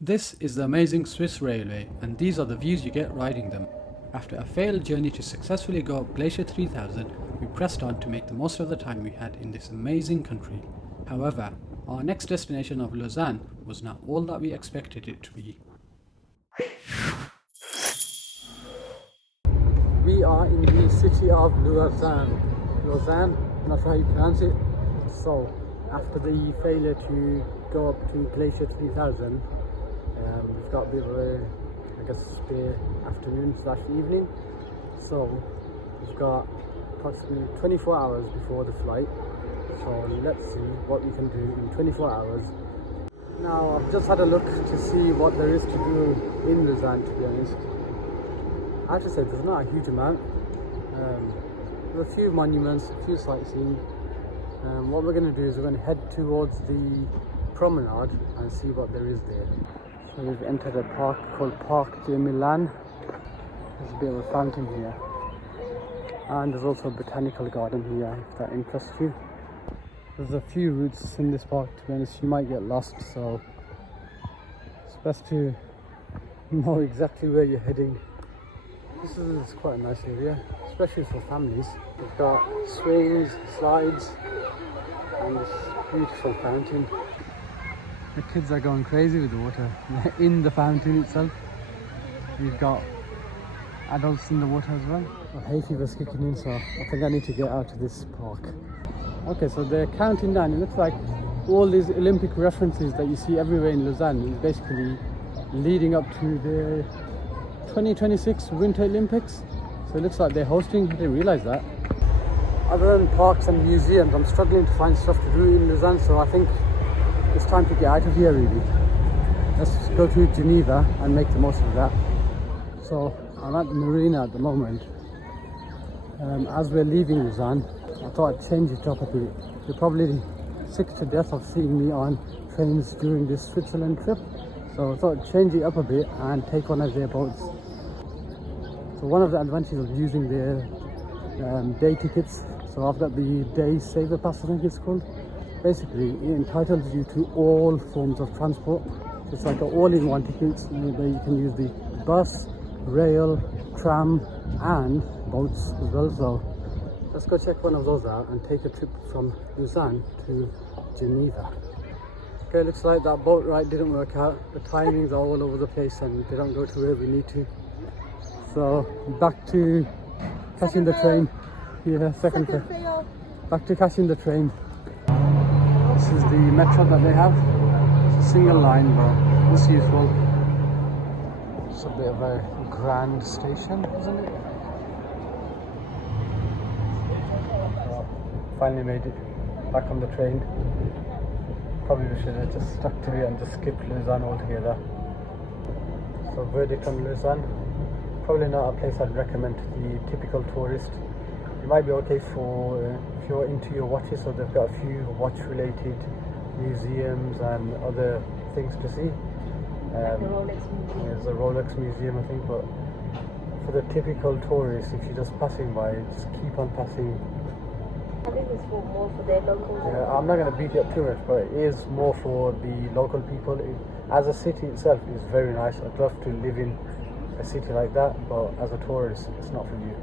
This is the amazing Swiss railway, and these are the views you get riding them. After a failed journey to successfully go up Glacier 3000, we pressed on to make the most of the time we had in this amazing country. However, our next destination of Lausanne was not all that we expected it to be. We are in the city of Lausanne. Lausanne, I'm not sure how you pronounce it. So, after the failure to go up to Glacier 3000, we've got a bit of a, spare afternoon/evening. So, we've got approximately 24 hours before the flight. So, let's see what we can do in 24 hours. Now, I've just had a look to see what there is to do in Lausanne, to be honest. I have to say, there's not a huge amount. There are a few monuments, a few sightseeing. What we're going to do is we're going to head towards the promenade and see what there is there. So we've entered a park called Parc de Milan. There's a bit of a fountain here. And there's also a botanical garden here, if that interests you. There's a few routes in this park, to be honest. You might get lost, so it's best to know exactly where you're heading. This is quite a nice area, especially for families. We've got swings, slides, and this beautiful fountain. The kids are going crazy with the water in the fountain itself. We've got adults in the water as well. The hay fever's kicking in, so I think I need to get out of this park. Okay, so they're counting down. It looks like all these Olympic references that you see everywhere in Lausanne is basically leading up to the 2026 Winter Olympics. So it looks like they're hosting. I didn't realise that. Other than parks and museums, I'm struggling to find stuff to do in Lausanne, so I think it's time to get out of here really. Let's go to Geneva and make the most of that. So I'm at the marina at the moment. As we're leaving Lausanne, I thought I'd change it up a bit. You're probably sick to death of seeing me on trains during this Switzerland trip. So I thought I'd change it up a bit and take one of their boats. So one of the advantages of using their day tickets, so I've got the day saver pass, I think it's called. Basically, it entitles you to all forms of transport. So it's like an all-in-one ticket. There you can use the bus, rail, tram and boats as well. So let's go check one of those out and take a trip from Lausanne to Geneva. Okay, looks like that boat ride didn't work out. The timings are all over the place and they don't go to where we need to. So back to catching the train. Yeah, second fail. Back to catching the train. This is the metro that they have. It's a single line, but it's useful. It's a bit of a grand station, isn't it? Well, finally made it back on the train. Probably we should have just stuck to it and just skipped Lausanne altogether. So verdict on Lausanne, probably not a place I'd recommend to the typical tourist. It might be okay for if you're into your watches, so they've got a few watch related museums and other things to see. There's a Rolex museum, I think, but for the typical tourist, if you're just passing by, just keep on passing. I think it's more for their locals. Yeah, I'm not going to beat it up too much, but it is more for the local people. As a city itself, it's very nice. I'd love to live in a city like that, but as a tourist, it's not for you.